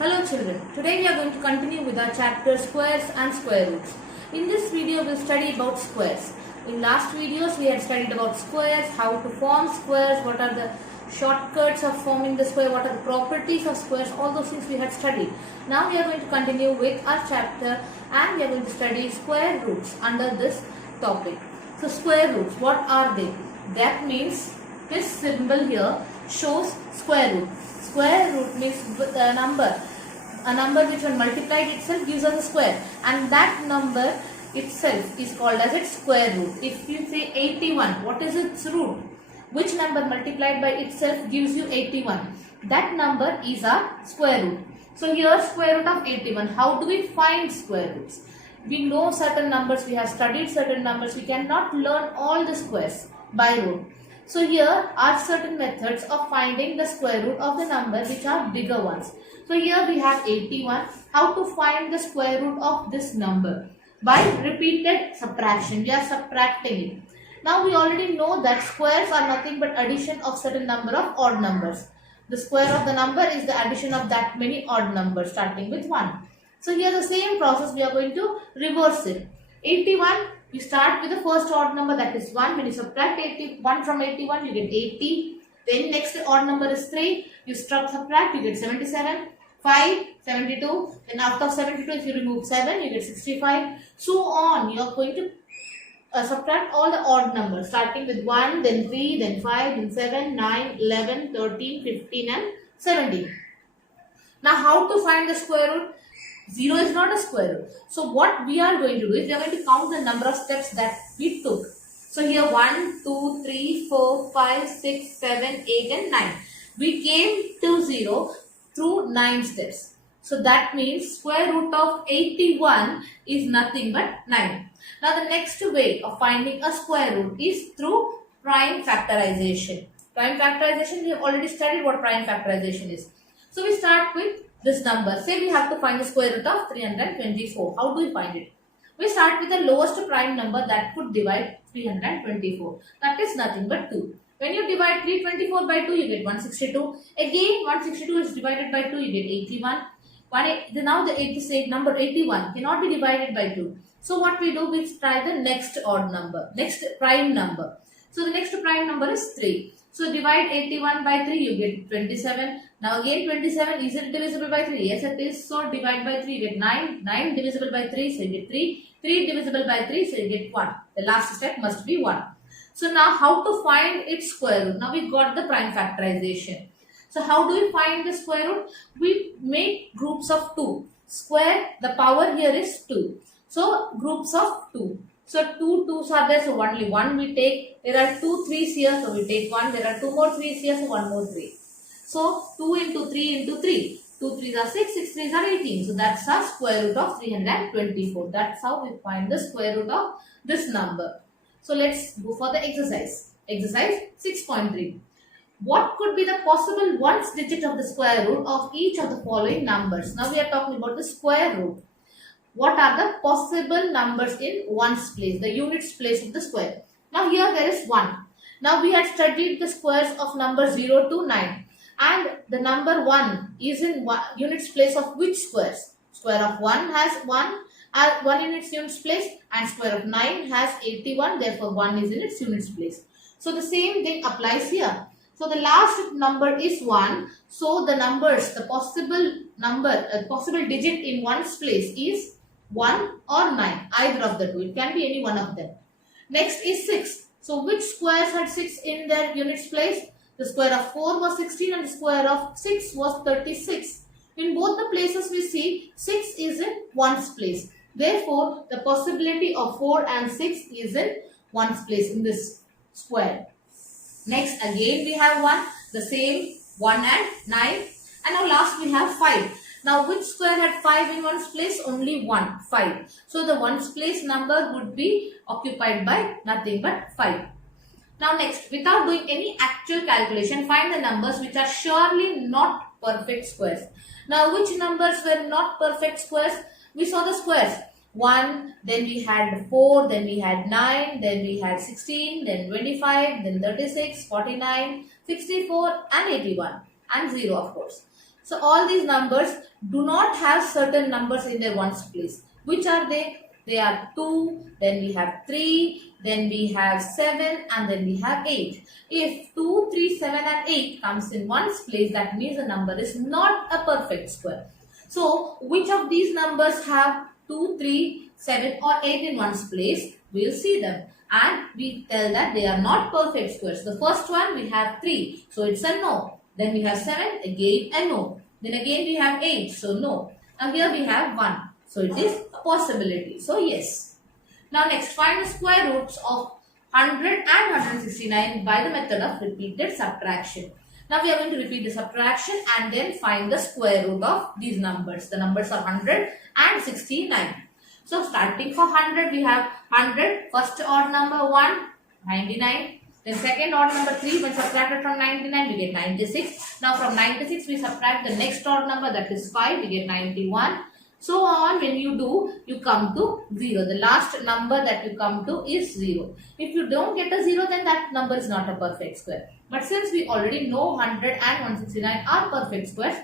Hello children, today we are going to continue with our chapter squares and square roots. In this video we will study about squares. In last videos we had studied about squares, how to form squares, what are the shortcuts of forming the square, what are the properties of squares, all those things we had studied. Now we are going to continue with our chapter and we are going to study square roots under this topic. So square roots, what are they? That means this symbol here shows square root. Square root means a number which when multiplied itself gives us a square, and that number itself is called as its square root. If you say 81, what is its root? Which number multiplied by itself gives you 81? That number is our square root. So here square root of 81. How do we find square roots? We know certain numbers, we have studied certain numbers, we cannot learn all the squares by rote. So here are certain methods of finding the square root of the number which are bigger ones. So here we have 81. How to find the square root of this number? By repeated subtraction. We are subtracting it. Now we already know that squares are nothing but addition of certain number of odd numbers. The square of the number is the addition of that many odd numbers starting with 1. So here the same process we are going to reverse it. 81. You start with the first odd number, that is 1. When you subtract 81 from 81, you get 80. Then next odd number is 3. You subtract, you get 77. 5, 72. Then after 72, if you remove 7, you get 65. So on. You are going to subtract all the odd numbers starting with 1, then 3, then 5, then 7, 9, 11, 13, 15 and 17. Now how to find the square root? 0 is not a square root. So what we are going to do is we are going to count the number of steps that we took. So here 1, 2, 3, 4, 5, 6, 7, 8 and 9. We came to 0 through 9 steps. So that means square root of 81 is nothing but 9. Now the next way of finding a square root is through prime factorization. Prime factorization, we have already studied what prime factorization is. So we start with this number. Say we have to find the square root of 324. How do we find it? We start with the lowest prime number that could divide 324. That is nothing but 2. When you divide 324 by 2, you get 162. Again, 162 is divided by 2, you get 81. Now the number 81 cannot be divided by 2. So what we do, we try the next odd number, next prime number. So the next prime number is 3. So divide 81 by 3, you get 27. Now again 27, is it divisible by 3? Yes it is. So divide by 3, you get 9. 9 divisible by 3, so you get 3. 3 divisible by 3, so you get 1. The last step must be 1. So now how to find its square root? Now we got the prime factorization. So how do we find the square root? We make groups of 2. Square, the power here is 2. So groups of 2. So 2 2's are there, so only 1 we take. There are 2 3's here, so we take 1. There are 2 more 3's here, so 1 more 3. So 2 into 3 into 3. 2 3's are 6, 6 3's are 18. So that's our square root of 324. That's how we find the square root of this number. So let's go for the exercise. Exercise 6.3. What could be the possible ones digit of the square root of each of the following numbers? Now we are talking about the square root. What are the possible numbers in ones place, the units place of the square? Now here there is 1. Now we had studied the squares of number 0 to 9. And the number 1 is in units place of which squares? Square of 1 has 1 in its units place, and square of 9 has 81. Therefore 1 is in its units place. So the same thing applies here. So the last number is 1. So the numbers, the possible digit in ones place is 1 or 9. Either of the two. It can be any one of them. Next is 6. So which squares had 6 in their units place? The square of 4 was 16 and the square of 6 was 36. In both the places we see 6 is in ones place. Therefore, the possibility of 4 and 6 is in ones place in this square. Next again we have 1, the same 1 and 9. And now last we have 5. Now which square had 5 in ones place? Only 1, 5. So the ones place number would be occupied by nothing but 5. Now next, without doing any actual calculation, find the numbers which are surely not perfect squares. Now which numbers were not perfect squares? We saw the squares. 1, then we had 4, then we had 9, then we had 16, then 25, then 36, 49, 64 and 81 and 0 of course. So all these numbers do not have certain numbers in their ones place. Which are they? They are 2, then we have 3, then we have 7, and then we have 8. If 2, 3, 7 and 8 comes in ones place, that means the number is not a perfect square. So which of these numbers have 2, 3, 7 or 8 in ones place? We will see them. And we tell that they are not perfect squares. The first one we have 3, so it's a no. Then we have 7, again a no. Then again we have 8, so no. And here we have 1, so it is a possibility. So yes. Now next, find the square roots of 100 and 169 by the method of repeated subtraction. Now we are going to repeat the subtraction and then find the square root of these numbers. The numbers are 100 and 69. So starting for 100, we have 100, first odd number 1, 99. Then second odd number 3, when subtracted from 99, we get 96. Now from 96, we subtract the next odd number, that is 5, we get 91. So on, when you do, you come to 0. The last number that you come to is 0. If you don't get a 0, then that number is not a perfect square. But since we already know 100 and 169 are perfect squares,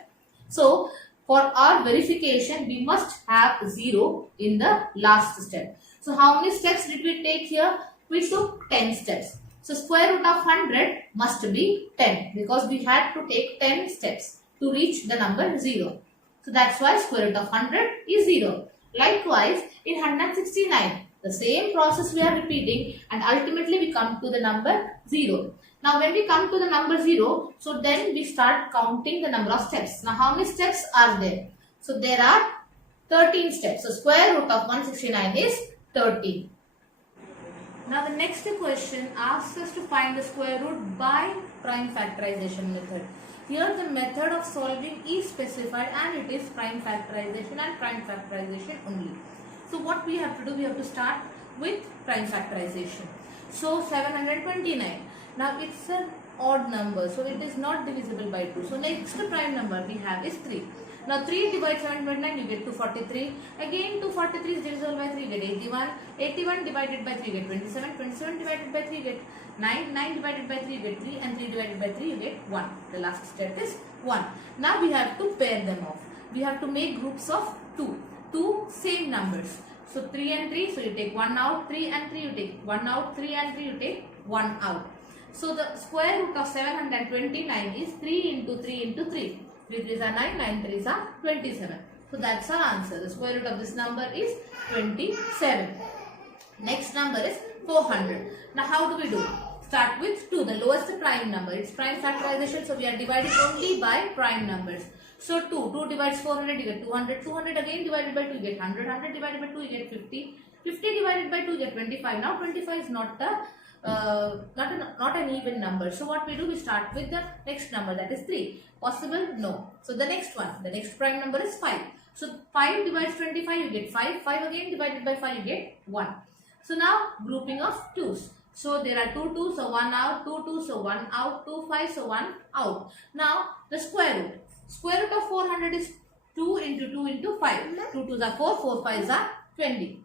so for our verification, we must have 0 in the last step. So how many steps did we take here? We took 10 steps. So square root of 100 must be 10 because we had to take 10 steps to reach the number 0. So that's why square root of 100 is 0. Likewise, in 169, the same process we are repeating and ultimately we come to the number 0. Now when we come to the number 0, so then we start counting the number of steps. Now how many steps are there? So there are 13 steps. So square root of 169 is 13. Now the next question asks us to find the square root by prime factorization method. Here the method of solving is specified and it is prime factorization and prime factorization only. So what we have to do, we have to start with prime factorization. So 729. Now it's an odd number, so it is not divisible by 2. So next prime number we have is 3. Now 3 divides 729, you get 243. Again 243 is divisible by 3, you get 81. 81 divided by 3, you get 27. 27 divided by 3, you get 9. 9 divided by 3, you get 3. And 3 divided by 3, you get 1. The last step is 1. Now we have to pair them off. We have to make groups of 2. 2 same numbers. So 3 and 3, so you take 1 out. 3 and 3, you take 1 out. 3 and 3, you take 1 out. So the square root of 729 is 3 into 3 into 3. 3 3s are 9, 9 3s are 27. So that's our answer. The square root of this number is 27. Next number is 400. Now how do we do? Start with 2, the lowest prime number. It's prime factorization, so we are dividing only by prime numbers. So 2 divides 400, you get 200. 200 again divided by 2, you get 100. 100 divided by 2, you get 50. 50 divided by 2, you get 25. Now 25 is not an even number. So what we do, we start with the next number, that is 3. Possible? No. So the next one, the next prime number is 5. So 5 divides 25, you get 5. 5 again divided by 5, you get 1. So now grouping of 2's. So there are 2 2s, so 1 out, 2 2, so 1 out, 2 5, so 1 out. Now the square root. Square root of 400 is 2 into 2 into 5. 2 2s are 4, 4 5s are 20.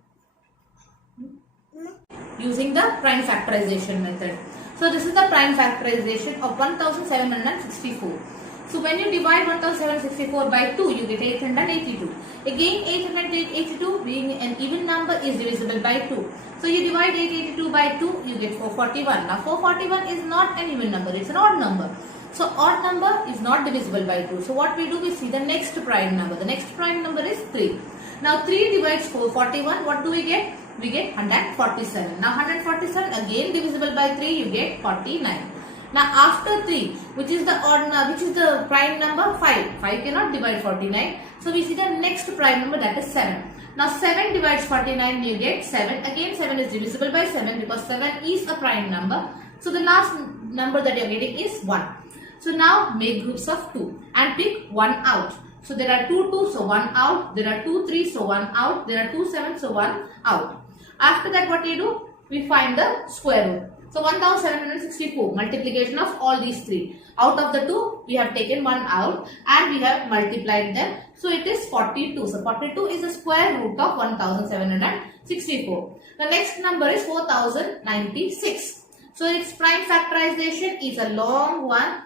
Using the prime factorization method. So this is the prime factorization of 1764. So when you divide 1764 by 2, you get 882. Again 882 being an even number is divisible by 2. So you divide 882 by 2, you get 441. Now 441 is not an even number, it's an odd number. So odd number is not divisible by 2. So what we do, we see the next prime number. The next prime number is 3. Now 3 divides 441, what do we get? We get 147. Now 147 again divisible by 3, you get 49. Now after 3, which is the odd, which is the prime number? 5. 5 cannot divide 49. So we see the next prime number, that is 7. Now 7 divides 49, you get 7. Again 7 is divisible by 7 because 7 is a prime number. So the last number that you are getting is 1. So now make groups of 2 and pick 1 out. So there are 2 2, so 1 out. There are 2 3, so 1 out. There are 2 7, so 1 out. After that, what we do? We find the square root. So 1764, multiplication of all these 3. Out of the 2, we have taken 1 out and we have multiplied them. So it is 42. So 42 is the square root of 1764. The next number is 4096. So its prime factorization is a long one,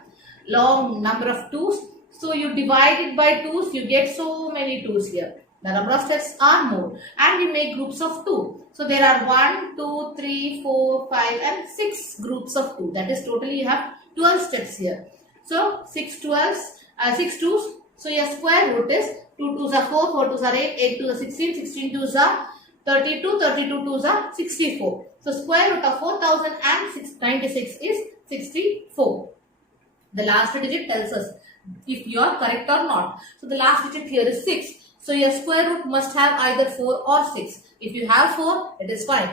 long number of 2's. So you divide it by 2s, you get so many 2s here. The number of steps are more, and we make groups of 2. So there are 1, 2, 3, 4, 5 and 6 groups of 2. That is totally you have 12 steps here. So 6 2s. So your square root is 2 2s are 4, 4 2s are 8, 8 2s are 16, 16 2s are 32, 32 2s are 64. So square root of 4096 is 64. The last digit tells us if you are correct or not. So the last digit here is 6. So your square root must have either 4 or 6. If you have 4, it is fine.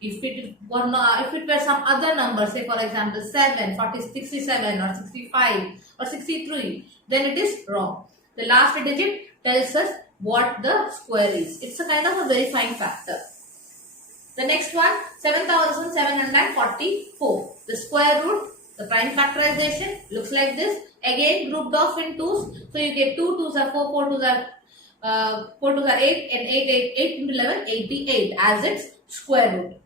If it were some other number, say for example 7, 67 or 65 or 63, then it is wrong. The last digit tells us what the square is. It's a kind of a verifying factor. The next one, 7744. The square root, the prime factorization looks like this. Again grouped off in 2s. So you get 2 2s are 4, 4 2s are 4 2s are 8 and 8 into 11, 88 as its square root.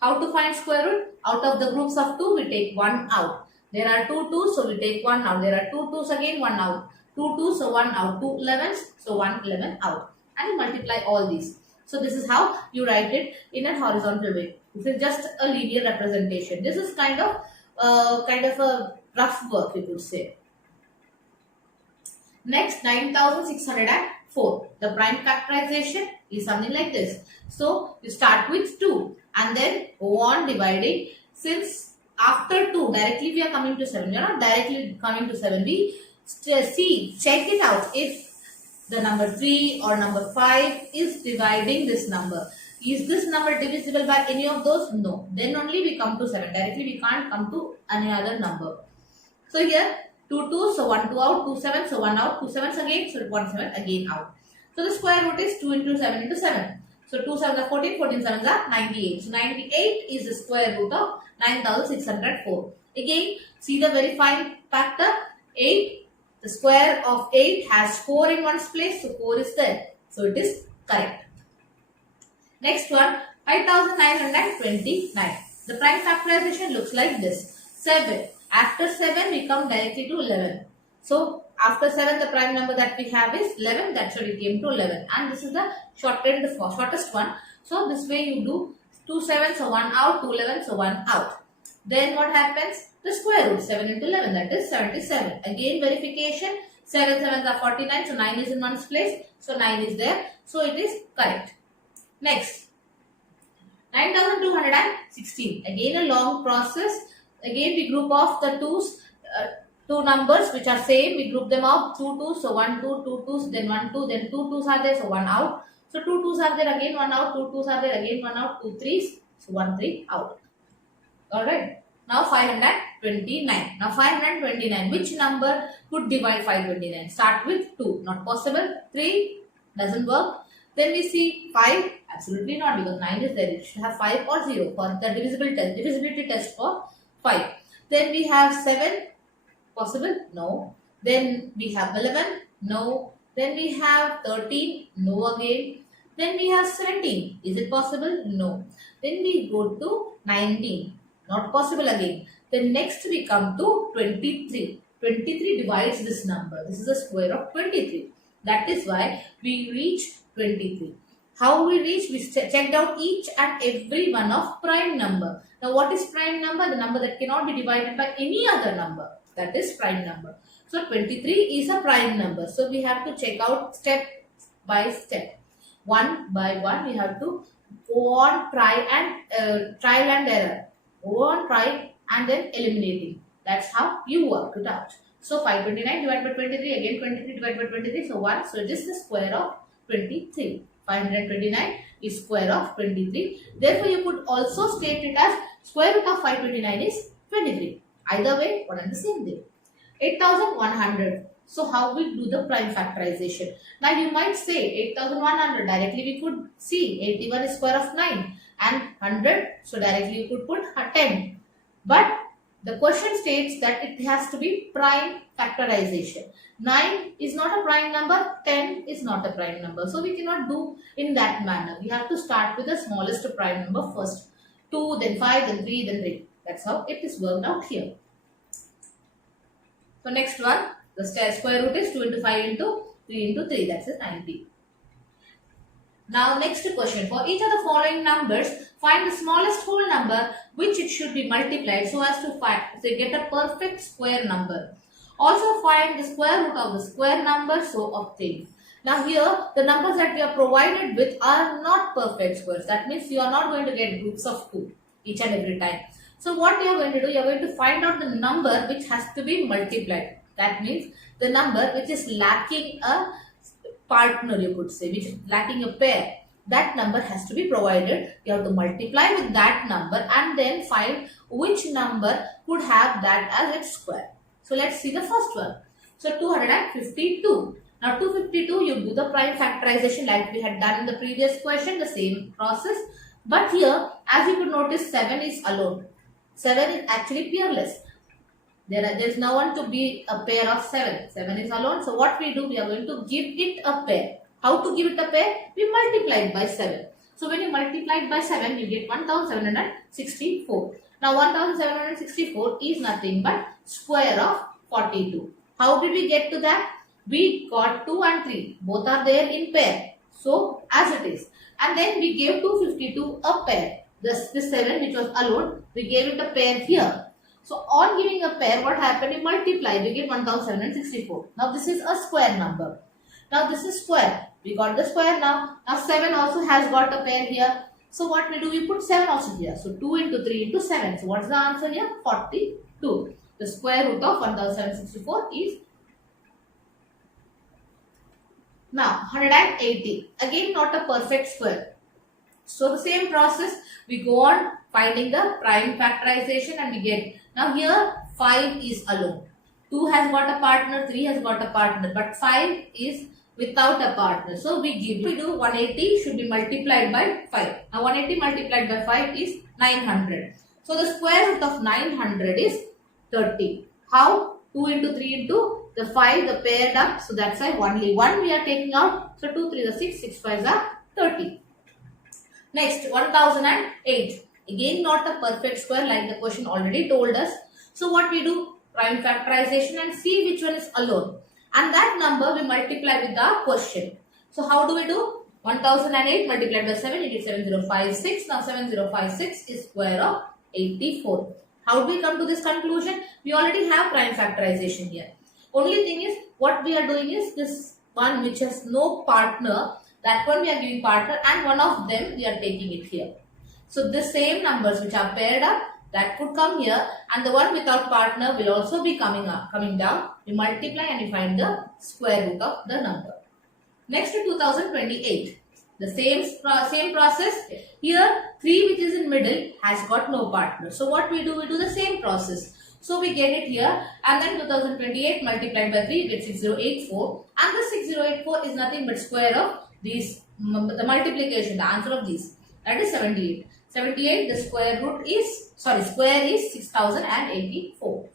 How to find square root? Out of the groups of 2, we take 1 out. There are 2 2s, so we take 1 out. There are 2 2s again, 1 out. 2 2s, so 1 out. 2 11s, so 1 11 out. And you multiply all these. So this is how you write it in a horizontal way. This is just a linear representation. This is kind of a rough work, you could say. Next, 9604. The prime factorization is something like this. So you start with 2 and then go on dividing. Since after 2 directly we are coming to 7. We are not directly coming to 7. We check it out if the number 3 or number 5 is dividing this number. Is this number divisible by any of those? No. Then only we come to 7. Directly we can't come to any other number. So here 2 2s, so 1 2 out, 2 7s, so 1 out, 2 7s again, so 1 7 again out. So the square root is 2 into 7 into 7. So 2 7s are 14, 14 7s are 98. So 98 is the square root of 9604. Again, see the verifying factor 8. The square of 8 has 4 in one's place, so 4 is there. So it is correct. Next one, 5929. The prime factorization looks like this. 7. After 7, we come directly to 11. So after 7, the prime number that we have is 11. That's why we came to 11. And this is the shortest one. So this way you do 2 7, so 1 out, 2 11, so 1 out. Then what happens? The square root 7 into 11, that is 77. Again verification, 7 7s are 49, so 9 is in one's place, so 9 is there, so it is correct. Next, 9216. Again a long process. Again we group off the two numbers which are same. We group them off 2 2s, so 1 2, 2 2s, then 1 2, then 2 2s are there, so 1 out. So 2 2s are there, again 1 out, 2 2s are there, again 1 out, 2 3s, so 1 3 out. Alright. Now 529. Now 529. Which number could divide 529? Start with 2. Not possible. 3 doesn't work. Then we see 5. Absolutely not, because 9 is there. It should have 5 or 0 for the divisibility test for 5. Then we have 7. Possible? No. Then we have 11. No. Then we have 13. No again. Then we have 17. Is it possible? No. Then we go to 19. Not possible again. Then next we come to 23. 23 divides this number. This is the square of 23. That is why we reach 23. How we reach? We checked out each and every one of prime number. Now what is prime number? The number that cannot be divided by any other number. That is prime number. So 23 is a prime number. So we have to check out step by step. One by one we have to go on trial and error. Go on, try and then eliminating. That's how you work it out. So 529 divided by 23, again 23 divided by 23, so 1. So it is the square of 23. 529 is square of 23. Therefore, you could also state it as square root of 529 is 23. Either way, one and the same thing. 8100. So how we do the prime factorization? Now you might say 8100. Directly we could see 81 is square of 9. And 100, so directly you could put 10. But the question states that it has to be prime factorization. 9 is not a prime number, 10 is not a prime number. So we cannot do in that manner. We have to start with the smallest prime number first. 2, then 5, then 3, then 3. That's how it is worked out here. So next one, The square root is 2 into 5 into 3 into 3. That's 90. Now next question. For each of the following numbers, find the smallest whole number which it should be multiplied so as to get a perfect square number. Also find the square root of the square number, so obtain. Now here the numbers that we are provided with are not perfect squares. That means you are not going to get groups of 2 each and every time. So what you are going to do, you are going to find out the number which has to be multiplied. That means the number which is lacking a partner, you could say, which is lacking a pair. That number has to be provided. You have to multiply with that number and then find which number could have that as its square. So let's see the first one. So 252. Now 252, you do the prime factorization like we had done in the previous question, the same process. But here, as you could notice, 7 is alone. 7 is actually peerless. There is no one to be a pair of 7. 7 is alone. So what we do, we are going to give it a pair. How to give it a pair? We multiply it by 7. So when you multiply it by 7, you get 1764. Now 1764 is nothing but square of 42. How did we get to that? We got 2 and 3. Both are there in pair. So as it is. And then we gave 252 a pair. This 7 which was alone, we gave it a pair here. So on giving a pair, what happened? We multiply, we get 1764. Now this is a square number. Now this is square. We got the square now. Now 7 also has got a pair here. So what we do? We put 7 also here. So 2 into 3 into 7. So what's the answer here? 42. The square root of 1764 is now 180. Again not a perfect square. So the same process, we go on finding the prime factorization and we get. Now here 5 is alone. 2 has got a partner, 3 has got a partner, but 5 is without a partner. So we do 180 should be multiplied by 5. Now 180 multiplied by 5 is 900. So the square root of 900 is 30. How? 2 into 3 into the 5, the paired up. So that's why only 1 we are taking out. So 2 3 is 6, 6 5 is 30. Next 1008. Again not a perfect square like the question already told us. So what we do? Prime factorization and see which one is alone. And that number we multiply with the question. So how do we do? 1008 multiplied by 7, it is 7056. Now 7056 is square of 84. How do we come to this conclusion? We already have prime factorization here. Only thing is, what we are doing is this one which has no partner, that one we are giving partner and one of them we are taking it here. So the same numbers which are paired up, that could come here, and the one without partner will also be coming down. We multiply and we find the square root of the number. Next to 2028. The same process. Here 3 which is in middle has got no partner. So what we do? We do the same process. So we get it here and then 2028 multiplied by 3 we get 6084, and the 6084 is nothing but square of these, the multiplication, the answer of these, that is 78. 78, the square is 6084.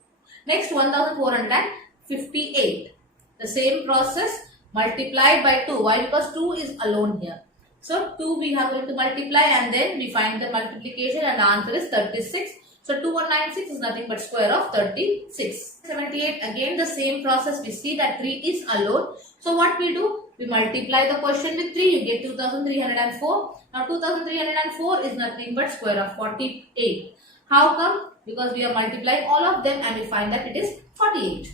Next 1458. The same process, multiplied by 2. Why? Because 2 is alone here. So 2 we are going to multiply and then we find the multiplication and the answer is 36. So 2196 is nothing but square of 36. 78, again the same process. We see that 3 is alone. So what we do? We multiply the question with 3. You get 2304. Now 2304 is nothing but square of 48. How come? Because we are multiplying all of them and we find that it is 48.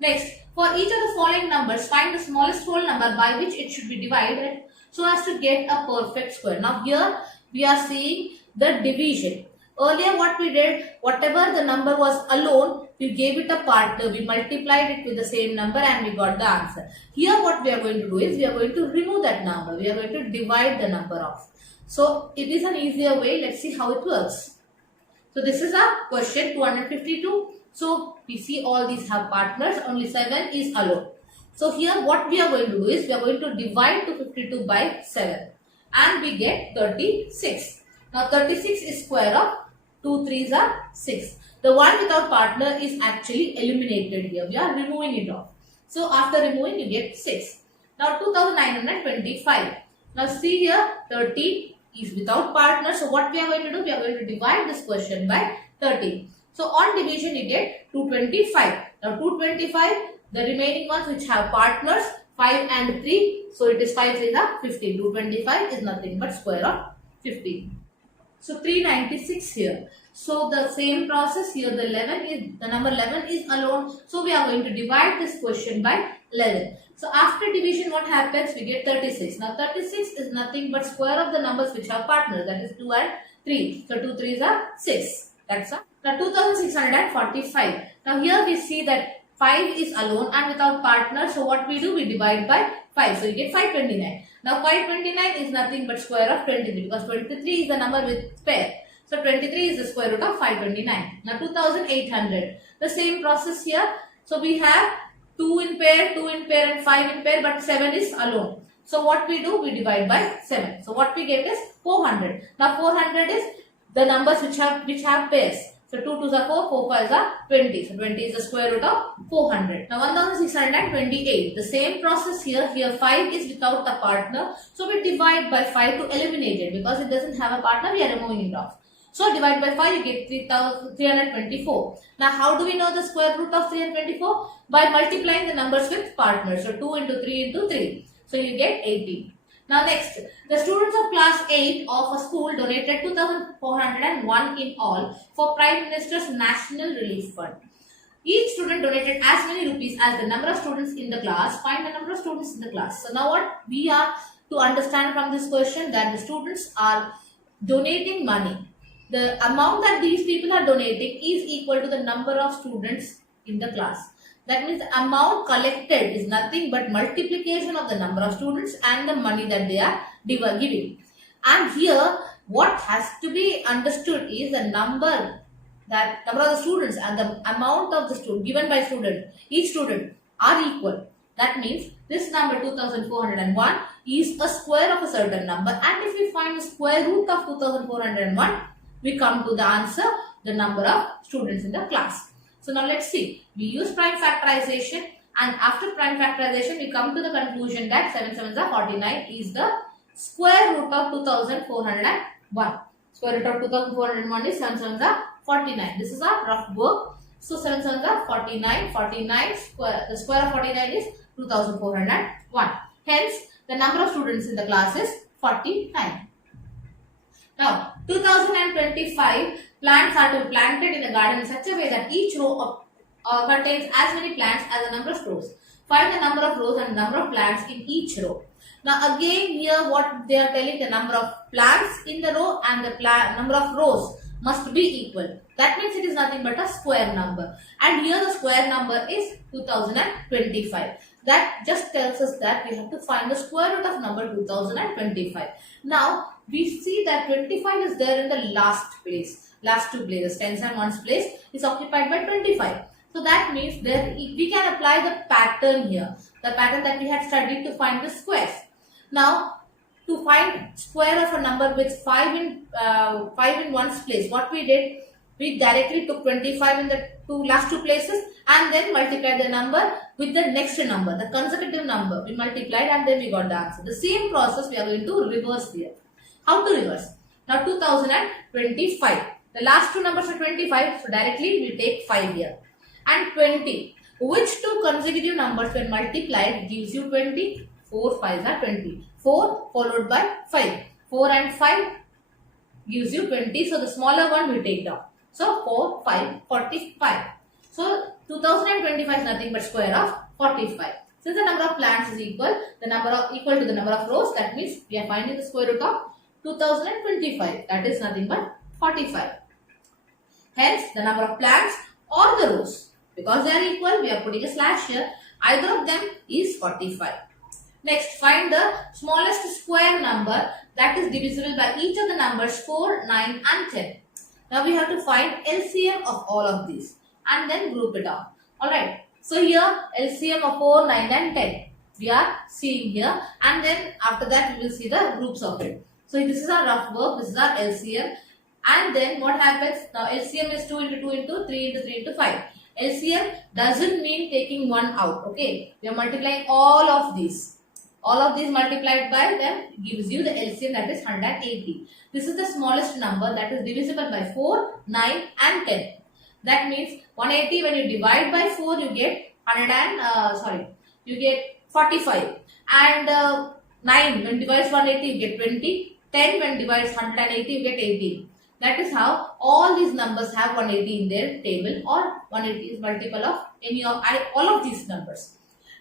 Next, for each of the following numbers, find the smallest whole number by which it should be divided so as to get a perfect square. Now here we are seeing the division. Earlier what we did, whatever the number was alone, we gave it a partner, we multiplied it with the same number and we got the answer. Here what we are going to do is, we are going to remove that number, we are going to divide the number off. So it is an easier way, let's see how it works. So this is a question 252. So we see all these have partners, only 7 is alone. So here what we are going to do is, we are going to divide 252 by 7 and we get 36. Now 36 is square of 2 3s are 6. The one without partner is actually eliminated here. We are removing it off. So after removing you get 6. Now 2925. Now see here 30 is without partner. So what we are going to do? We are going to divide this question by 30. So on division you get 225. Now 225 The remaining ones which have partners 5 and 3. So it is 5 3 are 15. 225 is nothing but square of 15. So 396 here. So the same process here, the number 11 is alone. So we are going to divide this question by 11. So after division, what happens? We get 36. Now 36 is nothing but square of the numbers which have partners, that is 2 and 3. So 2 3s are 6. That's all. Now 2645. Now here we see that 5 is alone and without partner. So what we do? We divide by 5. So you get 529. Now 529 is nothing but square of 23 because 23 is the number with pair. So 23 is the square root of 529. Now 2800. The same process here. So we have 2 in pair and 5 in pair, but 7 is alone. So what we do? We divide by 7. So what we get is 400. Now 400 is the numbers which have pairs. So 2 2s are 4, 4 5s are 20. So 20 is the square root of 400. Now 1628. The same process here. Here 5 is without the partner. So we divide by 5 to eliminate it because it doesn't have a partner. We are removing it off. So divide by 5, you get 324. Now how do we know the square root of 324? By multiplying the numbers with partners. So 2 into 3 into 3. So you get 18. Now next, the students of class 8 of a school donated 2,401 in all for Prime Minister's National Relief Fund. Each student donated as many rupees as the number of students in the class. Find the number of students in the class. So now what we are to understand from this question, that the students are donating money. The amount that these people are donating is equal to the number of students in the class. That means the amount collected is nothing but multiplication of the number of students and the money that they are giving. And here what has to be understood is the number of the students and the amount of the student given by student, each student are equal. That means this number 2401 is a square of a certain number, and if we find the square root of 2401, we come to the answer, the number of students in the class. So now let's see. We use prime factorization, and after prime factorization we come to the conclusion that 7 7s are 49 is the square root of 2401. Square root of 2401 is 7 7s are 49. This is our rough work. So 7 7s are 49. 49 square. The square of 49 is 2401. Hence the number of students in the class is 49. Now 2025 plants are to be planted in a garden in such a way that each row contains as many plants as the number of rows. Find the number of rows and number of plants in each row. Now again here what they are telling, the number of plants in the row and the number of rows must be equal. That means it is nothing but a square number. And here the square number is 2025. That just tells us that we have to find the square root of number 2025. Now we see that 25 is there in the last place. Last two places, tens and ones place is occupied by 25. So that means there we can apply the pattern here. The pattern that we had studied to find the squares. Now to find square of a number with 5 in ones place, what we did, we directly took 25 in the last two places and then multiplied the number with the next number, the consecutive number. We multiplied and then we got the answer. The same process we are going to reverse here. How to reverse? Now 2025. The last two numbers are 25, so directly we take 5 here. And 20. Which two consecutive numbers when multiplied gives you 20? 4 5s are 20. 4 followed by 5. 4 and 5 gives you 20. So the smaller one we take down. So 4, 5, 45. So 2025 is nothing but square of 45. Since the number of plants is equal to the number of rows, that means we are finding the square root of 2025. That is nothing but 45. Hence the number of plants or the rows, because they are equal, we are putting a slash here. Either of them is 45. Next, find the smallest square number that is divisible by each of the numbers 4, 9 and 10. Now we have to find LCM of all of these and then group it up. Alright. So here LCM of 4, 9 and 10. We are seeing here, and then after that we will see the groups of it. So this is our rough work, this is our LCM. And then what happens? Now LCM is 2 into 2 into 3 into 3 into 5. LCM doesn't mean taking one out. Okay. We are multiplying all of these. All of these multiplied by them gives you the LCM, that is 180. This is the smallest number that is divisible by 4, 9 and 10. That means 180 when you divide by 4 you get you get 45. And 9 when divides 180 you get 20. 10 when divides 180 you get 18. That is how all these numbers have 180 in their table, or 180 is multiple of any of all of these numbers.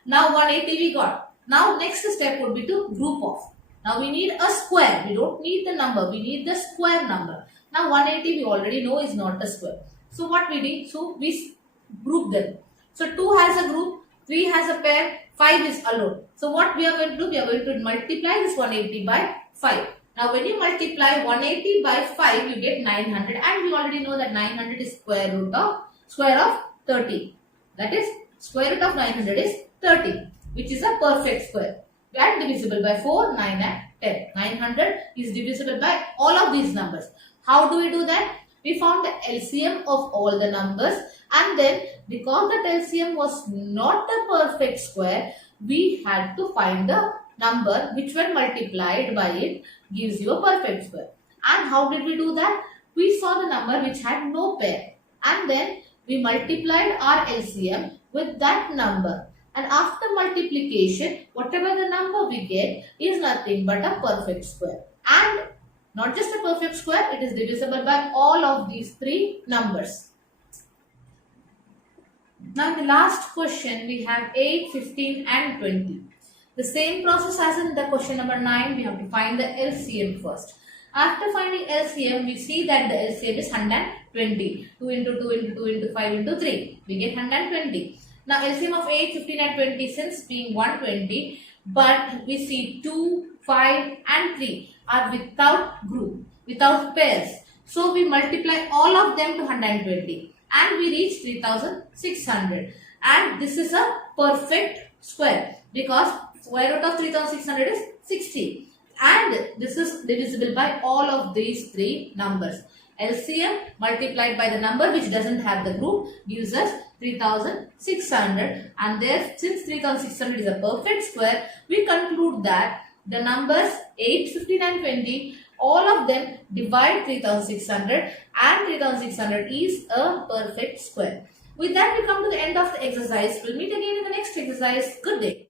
Now 180 we got. Now next step would be to group off. Now we need a square. We don't need the number. We need the square number. Now 180 we already know is not a square. So what we did? So we group them. So 2 has a group, 3 has a pair, 5 is alone. So what we are going to do? We are going to multiply this 180 by 5. Now when you multiply 180 by 5 you get 900, and we already know that 900 is square of 30. That is square root of 900 is 30, which is a perfect square. And divisible by 4, 9 and 10. 900 is divisible by all of these numbers. How do we do that? We found the LCM of all the numbers, and then because that LCM was not a perfect square, we had to find the number which when multiplied by it gives you a perfect square. And how did we do that? We saw the number which had no pair, and then we multiplied our LCM with that number. And after multiplication, whatever the number we get is nothing but a perfect square. And not just a perfect square, it is divisible by all of these three numbers. Now in the last question, we have 8, 15 and 20. The same process as in the question number 9, we have to find the LCM first. After finding LCM, we see that the LCM is 120. 2 into 2 into 2 into 5 into 3. We get 120. Now LCM of 8, 15 and 20 since being 120, but we see 2, 5 and 3 are without group, without pairs. So we multiply all of them to 120 and we reach 3600. And this is a perfect square because square root of 3600 is 60. And this is divisible by all of these three numbers. LCM multiplied by the number which doesn't have the group gives us 3600, and there since 3600 is a perfect square, we conclude that the numbers 8, 15 and 20, all of them divide 3600 and 3600 is a perfect square. With that we come to the end of the exercise. We'll meet again in the next exercise. Good day.